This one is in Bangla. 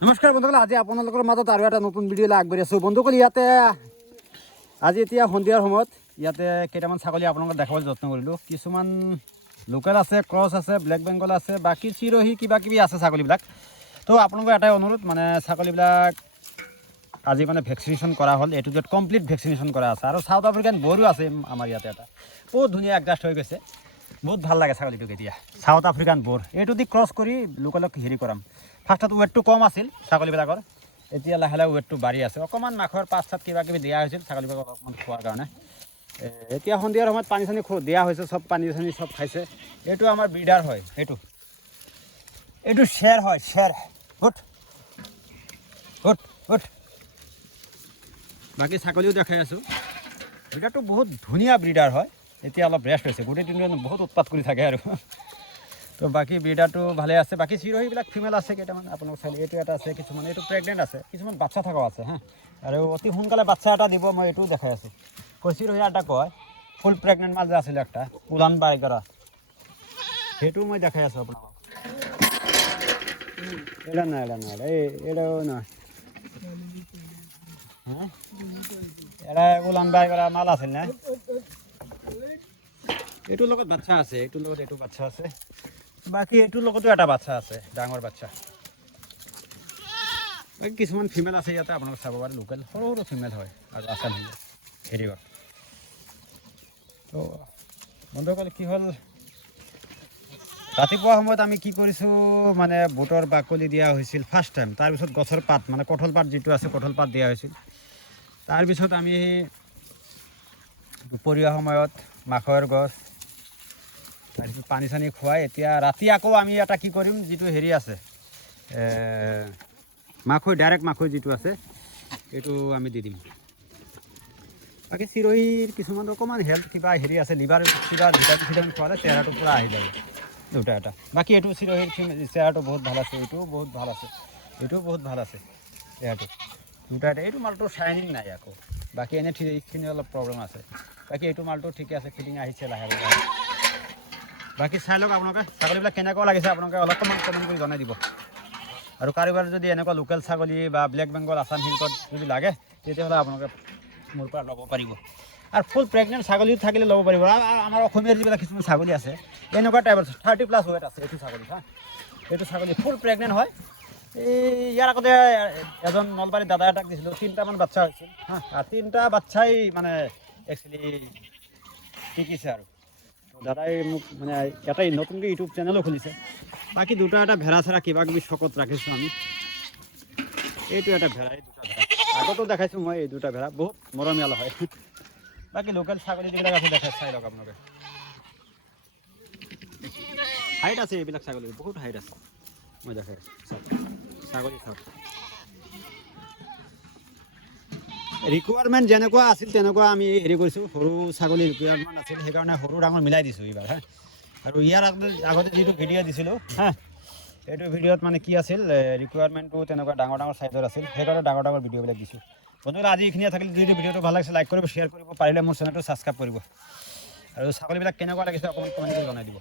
নমস্কাৰ বন্ধুসকল আজি আপোনালোকৰ মাজত আৰু এটা নতুন ভিডিঅ'লৈ আগবাঢ়ি আছোঁ। বন্ধুসকল ইয়াতে আজি এতিয়া সন্ধিয়াৰ সময়ত ইয়াতে কেইটামান ছাগলী আপোনালোকক দেখাবলৈ যত্ন কৰিলোঁ। কিছুমান লোকেল আছে, ক্ৰছ আছে, ব্লেক বেংগল আছে, বাকী চিৰহি কিবা কিবি আছে ছাগলীবিলাক। তো আপোনালোকৰ এটাই অনুৰোধ মানে ছাগলীবিলাক আজি মানে ভেকচিনেশ্যন কৰা হ'ল এইটো য'ত কমপ্লিট ভেকচিনেশ্যন কৰা আছে। আৰু চাউথ আফ্ৰিকান বড়ো আছে, আমাৰ ইয়াতে এটা। বহুত ধুনীয়া এডজাষ্ট হৈ গৈছে। বহুত ভালো লাগে ছাগলীটোক এতিয়া। চাউথ আফ্ৰিকান বৰ এইটো দি ক্ৰছ কৰি লোকেলক হেৰি কৰাম। ফাৰ্ষ্টত ৱেটটো কম আছিল ছাগলীবিলাকৰ। এতিয়া লাহে লাহে ৱেটটো বাঢ়ি আছে। অকণমান মাখৰ পাত চাত কিবা কিবি দিয়া হৈছিল ছাগলীবিলাকক অকণমান খোৱাৰ কাৰণে। এতিয়া সন্ধিয়াৰ সময়ত পানী চানী দিয়া হৈছে, চব পানী চানী চব খাইছে। এইটো আমাৰ ব্ৰিডাৰ হয়, এইটো। এইটো শ্বেৰ হয় শ্বেৰ গুড গুড গুড বাকী ছাগলীও দেখাই আছোঁ। ব্ৰিডাৰটো বহুত ধুনীয়া ব্ৰিডাৰ হয়। এতিয়া অলপ ৰেষ্ট হৈছে। গোটেই দিনটো বহুত উৎপাত কৰি থাকে আৰু। তো বাকী ব্ৰিডাৰটো ভালে আছে। বাকী চিৰহিবিলাক ফিমেল আছে কেইটামান। আপোনালোক চাই এইটো এটা আছে, কিছুমান। এইটো প্ৰেগনেণ্ট আছে। কিছুমান বাচ্চা থকাও আছে, হা। আৰু অতি সোনকালে বাচ্চা এটা দিব, মই এইটোও দেখাই আছোঁ। কৈ চিৰহি এটা কয় ফুল প্ৰেগনেণ্ট মাল যে আছিলে একটা, উলান বাই কৰা সেইটো মই দেখাই আছোঁ আপোনালোকক। এটা নাই এটা নাই এই এটাও নাই। হা? এটা উলান বাই কৰা মাল আছিল না? এইটোৰ লগত বাচ্চা আছে এইটোৰ লগত এইটো বাচ্চা আছে। বাকী এইটোৰ লগতো এটা বাচ্চা আছে, ডাঙৰ বাচ্চা বাকী কিছুমান ফিমেল আছে ইয়াতে, আপোনালোকে চাব পাৰে লোকেল সৰু সৰু ফিমেল হয়, আৰু আছাম হিন্দী হেৰি হয় তো বন্ধুসকল কি হ'ল? ৰাতিপুৱা সময়ত আমি কি কৰিছোঁ মানে বুটৰ বাকলি দিয়া হৈছিল ফাৰ্ষ্ট টাইম তাৰপিছত গছৰ পাত মানে কঁঠাল পাত যিটো আছে, কঁঠাল পাত দিয়া হৈছিল। তাৰপিছত আমি, দুপৰীয়া সময়ত মাখৈৰ গছ তাৰপিছত পানী চানী খুৱাই, এতিয়া ৰাতি আকৌ আমি এটা কি কৰিম, যিটো হেৰি আছে মাখৈ, ডাইৰেক্ট মাখৈ যিটো আছে, এইটো আমি দি দিম। বাকী চিৰহিৰ কিছুমান অকণমান হেল্থ, কিবা হেৰি আছে, লিভাৰ, কিবা ভিটামিন চিটামিন খোৱালে চেহেৰাটো পূৰা আহি যাব, দুটা এটা। বাকী এইটো চিৰহিৰ চেহেৰাটো বহুত ভালো আছে, এইটোও বহুত ভালো আছে, এইটোও বহুত ভালো আছে, চেহেৰাটো। দুটা এটা, এইটো মালটো শ্বাইনিং নাই আকৌ, বাকী এনে ঠিক এইখিনি অলপ প্ৰব্লেম আছে। বাকী এইটো মালটো ঠিকে আছে, ফিটিং আহিছে লাহে লাহে। বাকী চাই লওক আপোনালোকে। ছাগলীবিলাক কেনেকুৱা লাগিছে আপোনালোকে অলপমান কমেণ্ট কৰি জনাই দিব। আৰু কাৰোবাৰ যদি এনেকুৱা লোকেল ছাগলী বা ব্লেক বেংগল আছাম সিল্কত যদি লাগে, তেতিয়াহ'লে আপোনালোকে মোৰ পৰা ল'ব পাৰিব। আৰু ফুল প্ৰেগনেণ্ট ছাগলী থাকিলে ল'ব পাৰিব। আৰু আমাৰ অসমীয়াৰ যিবিলাক কিছুমান ছাগলী আছে, এনেকুৱা টাইপৰ থাৰ্টি প্লাছ ৱেট আছে এইটো ছাগলী, হা। এইটো ছাগলী ফুল প্ৰেগনেণ্ট হয়। এই, ইয়াৰ আগতে এজন নলবাৰীৰ দাদা এটাক দিছিলোঁ, তিনিটামান বাচ্চা হৈছিল, হা। তিনিটা বাচ্চাই মানে একচুৱেলি শিকিছে আৰু। দাদাই মোক মানে এটাই নতুনকৈ ইউটিউব চেনেলো খুলিছে। বাকী দুটা এটা ভেড়া চেৰা কিবা কিবি চকত ৰাখিছোঁ আমি। এইটো এটা ভেড়া এই দুটা ভেড়া। আগতো দেখাইছোঁ মই এই দুটা ভেড়া, বহুত মৰমীয়াল হয়। বাকী লোকেল ছাগলী যিবিলাক আছে, দেখাই, চাই লওক আপোনালোকে। হাইট আছে এইবিলাক ছাগলী, বহুত হাইট আছে। মই দেখাই ছাগলী চাওক। ৰিকুৱাৰমেণ্ট যেনেকুৱা আছিল তেনেকুৱা আমি হেৰি কৰিছোঁ। সৰু ছাগলী ৰিকুৱাৰমেণ্ট আছিল, সেইকাৰণে সৰু ডাঙৰ মিলাই দিছোঁ এইবাৰ, হা। আৰু ইয়াৰ আগতে আগতে যিটো ভিডিঅ' দিছিলোঁ, হা এইটো ভিডিঅ'ত মানে কি আছিল ৰিকুৱাৰমেণ্টটো তেনেকুৱা ডাঙৰ ডাঙৰ চাইজৰ আছিল, সেইকাৰণে ডাঙৰ ডাঙৰ ভিডিঅ'বিলাক দিছোঁ। বন্ধুসকল আজি এইখিনিয়ে থাকিলে যদি ভিডিঅ'টো ভালো লাগিছে লাইক কৰিব শ্বেয়াৰ কৰিব, পাৰিলে মোৰ চেনেলটো ছাবস্ক্ৰাইব কৰিব। আৰু ছাগলীবিলাক কেনেকুৱা লাগিছে, অকণমান কমেণ্ট কৰি জনাই দিব।